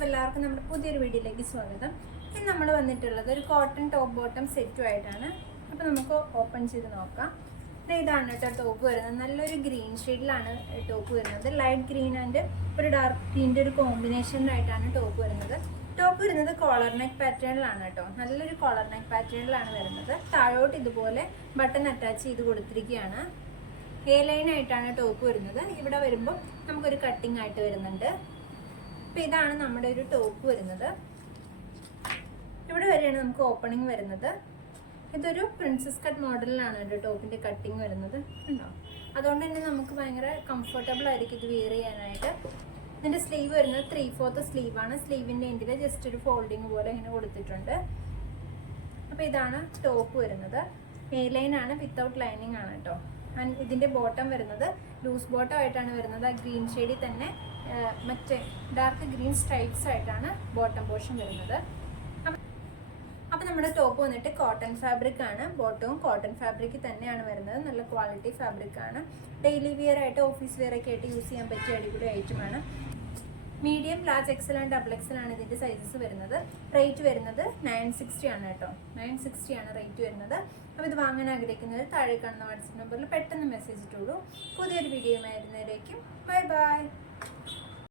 അപ്പോൾ എല്ലാവർക്കും നമ്മുടെ പുതിയൊരു വീഡിയോയിലേക്ക് സ്വാഗതം. ഇന്ന് നമ്മൾ വന്നിട്ടുള്ളത് ഒരു കോട്ടൺ ടോപ്പ് ബോട്ടം സെറ്റുമായിട്ടാണ്. അപ്പോൾ നമുക്ക് ഓപ്പൺ ചെയ്ത് നോക്കാം. ഇതാണ് കേട്ടോ ടോപ്പ് വരുന്നത്. നല്ലൊരു ഗ്രീൻ ഷെയ്ഡിലാണ് ടോപ്പ് വരുന്നത്. ലൈറ്റ് ഗ്രീൻ ആൻഡ് ഒരു ഡാർക്ക് ഗ്രീൻ്റെ ഒരു കോമ്പിനേഷനിലായിട്ടാണ് ടോപ്പ് വരുന്നത്. ടോപ്പ് വരുന്നത് കോളർ നെക്ക് പാറ്റേണിലാണ് കേട്ടോ. നല്ലൊരു കോളർ നെക്ക് പാറ്റേണിലാണ് വരുന്നത്. താഴോട്ട് ഇതുപോലെ ബട്ടൺ അറ്റാച്ച് ചെയ്ത് കൊടുത്തിരിക്കുകയാണ്. എ ലൈനായിട്ടാണ് ടോപ്പ് വരുന്നത്. ഇവിടെ വരുമ്പോൾ നമുക്കൊരു കട്ടിങ് ആയിട്ട് വരുന്നുണ്ട്. അപ്പോൾ ഇതാണ് നമ്മുടെ ഒരു ടോപ്പ് വരുന്നത്. ഇവിടെ വരെയാണ് നമുക്ക് ഓപ്പണിങ് വരുന്നത്. ഇതൊരു പ്രിൻസസ് കട്ട് മോഡലിലാണ് ഒരു ടോപ്പിൻ്റെ കട്ടിങ് വരുന്നത് ഉണ്ടോ. അതുകൊണ്ട് തന്നെ നമുക്ക് ഭയങ്കര കംഫർട്ടബിൾ ആയിരിക്കും ഇത് വെയർ ചെയ്യാനായിട്ട്. ഇതിൻ്റെ സ്ലീവ് വരുന്നത് 3/4 സ്ലീവാണ്. സ്ലീവിൻ്റെ എൻഡിൽ ജസ്റ്റ് ഒരു ഫോൾഡിങ് പോലെ ഇങ്ങനെ കൊടുത്തിട്ടുണ്ട്. അപ്പോൾ ഇതാണ് ടോപ്പ് വരുന്നത്. എ ലൈനാണ്, വിത്തൗട്ട് ലൈനിങ് ആണ് കേട്ടോ. ആൻഡ് ഇതിൻ്റെ ബോട്ടം വരുന്നത് ലൂസ് ബോട്ടം ആയിട്ടാണ് വരുന്നത്. ആ ഗ്രീൻ ഷെയ്ഡിൽ തന്നെ മറ്റേ ഡാർക്ക് ഗ്രീൻ സ്ട്രൈപ്സ് ആയിട്ടാണ് ബോട്ടം പോർഷൻ വരുന്നത്. അപ്പം നമ്മുടെ ടോപ്പ് വന്നിട്ട് കോട്ടൺ ഫാബ്രിക് ആണ്. ബോട്ടവും കോട്ടൺ ഫാബ്രിക് തന്നെയാണ് വരുന്നത്. നല്ല ക്വാളിറ്റി ഫാബ്രിക് ആണ്. ഡെയിലി വെയർ ആയിട്ട് ഓഫീസ് വെയർ ഒക്കെ ആയിട്ട് യൂസ് ചെയ്യാൻ പറ്റിയ അടിപൊളി ഐറ്റമാണ്. Medium, large, Excel and double XL ആണ് ഇതിൻ്റെ സൈസസ് വരുന്നത്. റേറ്റ് വരുന്നത് 960 ആണ് കേട്ടോ. 960 ആണ് റേറ്റ് വരുന്നത്. അപ്പോൾ ഇത് വാങ്ങാൻ ആഗ്രഹിക്കുന്നവർ താഴെ കാണുന്ന വാട്സപ്പ് നമ്പറിൽ പെട്ടെന്ന് മെസ്സേജ് ഇട്ടുള്ളൂ. പുതിയൊരു വീഡിയോ ആയിരുന്നവരേക്കും ബൈ ബൈ.